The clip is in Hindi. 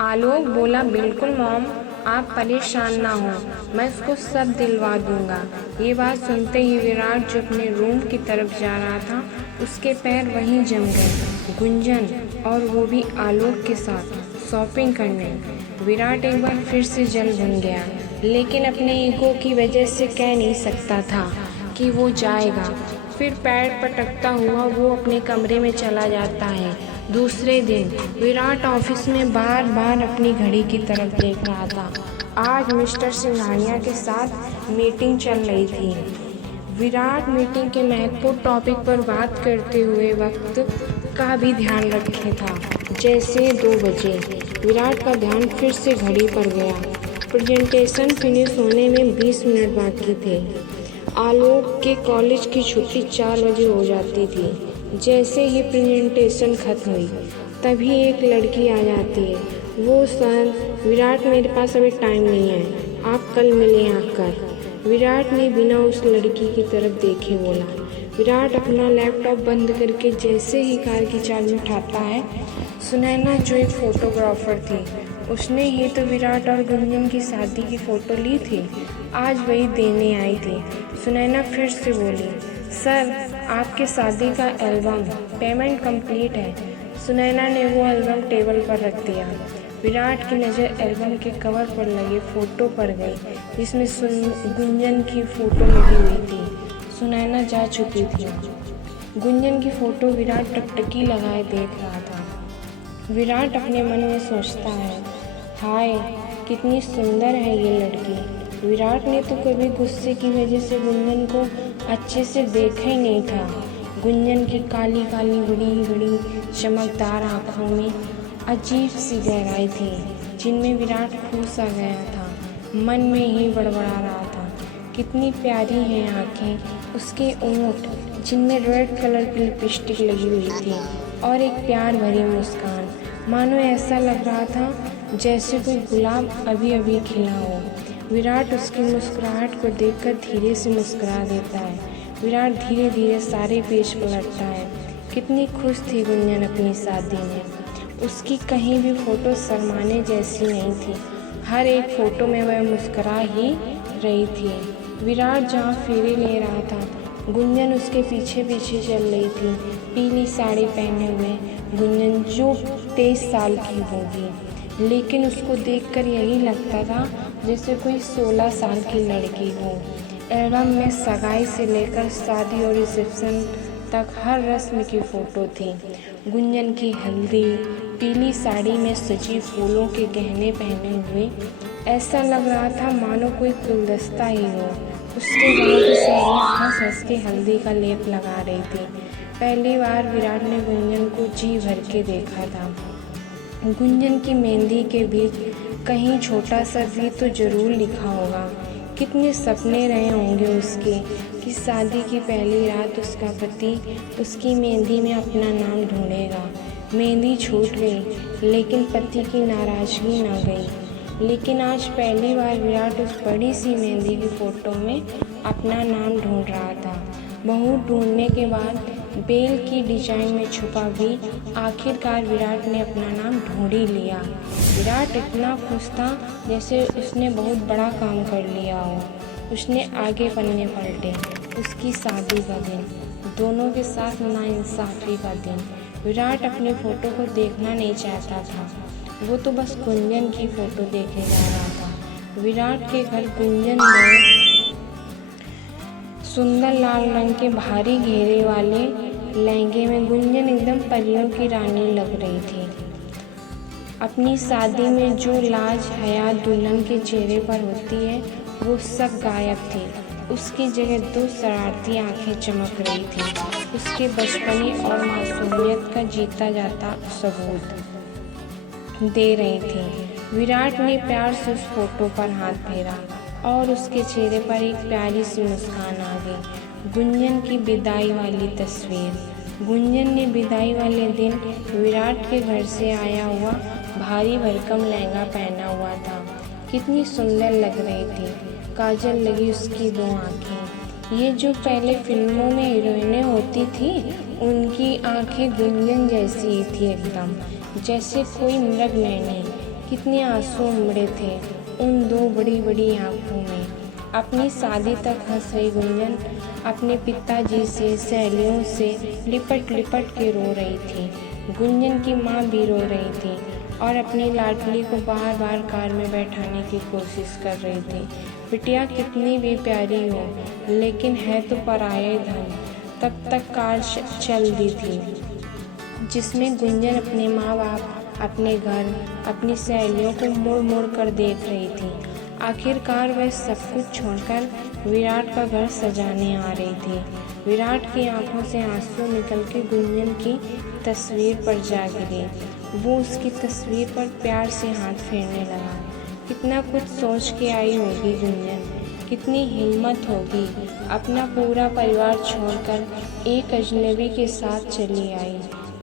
आलोक बोला, बिल्कुल मॉम, आप परेशान ना हो, मैं उसको सब दिलवा दूंगा। ये बात सुनते ही विराट जो अपने रूम की तरफ जा रहा था, उसके पैर वहीं जम गए। गुंजन, और वो भी आलोक के साथ शॉपिंग करने। विराट एक बार फिर से जल बन गया, लेकिन अपने ईगो की वजह से कह नहीं सकता था कि वो जाएगा। फिर पैर पटकता हुआ वो अपने कमरे में चला जाता है। दूसरे दिन विराट ऑफिस में बार बार अपनी घड़ी की तरफ देख रहा था। आज मिस्टर सिंघानिया के साथ मीटिंग चल रही थी। विराट मीटिंग के महत्वपूर्ण टॉपिक पर बात करते हुए वक्त का भी ध्यान रखे था। जैसे 2 बजे विराट का ध्यान फिर से घड़ी पर गया। प्रेजेंटेशन फिनिश होने में 20 मिनट बाकी थे। आलोक के कॉलेज की छुट्टी 4 बजे हो जाती थी। जैसे ही प्रेजेंटेशन खत्म हुई, तभी एक लड़की आ जाती है। वो, सर विराट, मेरे पास अभी टाइम नहीं है, आप कल मिलें आकर। विराट ने बिना उस लड़की की तरफ देखे बोला। विराट अपना लैपटॉप बंद करके जैसे ही कार की चाबी उठाता है, सुनैना जो एक फोटोग्राफर थी, उसने ही तो विराट और गुंजन की शादी की फ़ोटो ली थी, आज वही देने आई थी। सुनैना फिर से बोली, सर आपके शादी का एल्बम, पेमेंट कंप्लीट है। सुनैना ने वो एल्बम टेबल पर रख दिया। विराट की नज़र एल्बम के कवर पर लगे फ़ोटो पर गई, जिसमें गुंजन की फ़ोटो लगी हुई थी। सुनैना जा चुकी थी। गुंजन की फ़ोटो विराट टकटकी लगाए देख रहा था। विराट अपने मन में सोचता है, हाय कितनी सुंदर है ये लड़की। विराट ने तो कभी गुस्से की वजह से गुंजन को अच्छे से देखा ही नहीं था। गुंजन की काली काली बड़ी बड़ी चमकदार आँखों में अजीब सी गहराई थी, जिनमें विराट खो सा गया था। मन में ही बड़बड़ा रहा था, कितनी प्यारी हैं आँखें, उसके ओंठ जिनमें रेड कलर की लिपस्टिक लगी हुई थी, और एक प्यार भरी मुस्कान। मानो ऐसा लग रहा था जैसे कोई गुलाब अभी अभी खिला हो। विराट उसकी मुस्कुराहट को देखकर धीरे से मुस्कुरा देता है। विराट धीरे धीरे सारे पेज पलटता है। कितनी खुश थी गुंजन अपनी शादी में। उसकी कहीं भी फ़ोटो शर्माने जैसी नहीं थी। हर एक फ़ोटो में वह मुस्कुरा ही रही थी। विराट जहाँ फेरे ले रहा था, गुंजन उसके पीछे पीछे चल रही थी, पीली साड़ी पहने हुए। गुंजन जो 23 साल की होगी, लेकिन उसको देखकर यही लगता था जैसे कोई 16 साल की लड़की हो। एल्बम में सगाई से लेकर शादी और रिसेप्शन तक हर रस्म की फ़ोटो थी। गुंजन की हल्दी, पीली साड़ी में सजी फूलों के गहने पहने हुए। ऐसा लग रहा था मानो कोई गुलदस्ता ही हो। उसके गाँव की सहेली हंस हंस के हल्दी का लेप लगा रही थी। पहली बार विराट ने गुंजन को जी भर के देखा था। गुंजन की मेहंदी के बीच कहीं छोटा सा भी तो ज़रूर लिखा होगा। कितने सपने रहे होंगे उसके कि शादी की पहली रात उसका पति उसकी मेहंदी में अपना नाम ढूंढेगा। मेहंदी छूट गई, लेकिन पति की नाराज़गी ना गई। लेकिन आज पहली बार विराट उस बड़ी सी मेहंदी की फ़ोटो में अपना नाम ढूंढ रहा था। बहुत ढूंढने के बाद बेल की डिजाइन में छुपा भी आखिरकार विराट ने अपना नाम ढूंढ ही लिया। विराट इतना खुश था जैसे उसने बहुत बड़ा काम कर लिया हो। उसने आगे पन्ने पलटे। उसकी शादी का दिन, दोनों के साथ नाइंसाफ़ी का दिन। विराट अपनी फ़ोटो को देखना नहीं चाहता था, वो तो बस गुंजन की फ़ोटो देखे जा रहा था। विराट के घर गुंजन गए। सुंदर लाल रंग के भारी घेरे वाले लहंगे में गुंजन एकदम परियों की रानी लग रही थी। अपनी शादी में जो लाज हया दुल्हन के चेहरे पर होती है, वो सब गायब थी। उसकी जगह 2 शरारती आंखें चमक रही थी, उसके बचपने और मासूमियत का जीता जाता सबूत दे रही थी। विराट ने प्यार से उस फोटो पर हाथ फेरा और उसके चेहरे पर एक प्यारी सी मुस्कान आ गई। गुंजन की विदाई वाली तस्वीर। गुंजन ने विदाई वाले दिन विराट के घर से आया हुआ भारी भरकम लहंगा पहना हुआ था। कितनी सुंदर लग रही थी। काजल लगी उसकी 2 आँखें। ये जो पहले फिल्मों में हीरोइनें होती थी, उनकी आँखें गुंजन जैसी ही थी एकदम, जैसे कोई मृग नैनी। कितने आंसू उमड़े थे उन दो बड़ी बड़ी आँखों में। अपनी शादी तक हंस रही गुंजन अपने पिताजी से, सहेलियों से लिपट लिपट के रो रही थी। गुंजन की माँ भी रो रही थी और अपनी लाडली को बार बार कार में बैठाने की कोशिश कर रही थी। बिटिया कितनी भी प्यारी हो, लेकिन है तो पराया धन। तब तक कार चल दी थी, जिसमें गुंजन अपने माँ बाप, अपने घर, अपनी सहेलियों को मुड़ मुड़ कर देख रही थी। आखिरकार वह सब कुछ छोड़कर विराट का घर सजाने आ रही थी। विराट की आंखों से आंसू निकल के गुंजन की तस्वीर पर जा गिरे। वो उसकी तस्वीर पर प्यार से हाथ फेरने लगा। कितना कुछ सोच के आई होगी गुंजन, कितनी हिम्मत होगी, अपना पूरा परिवार छोड़कर एक अजनबी के साथ चली आई।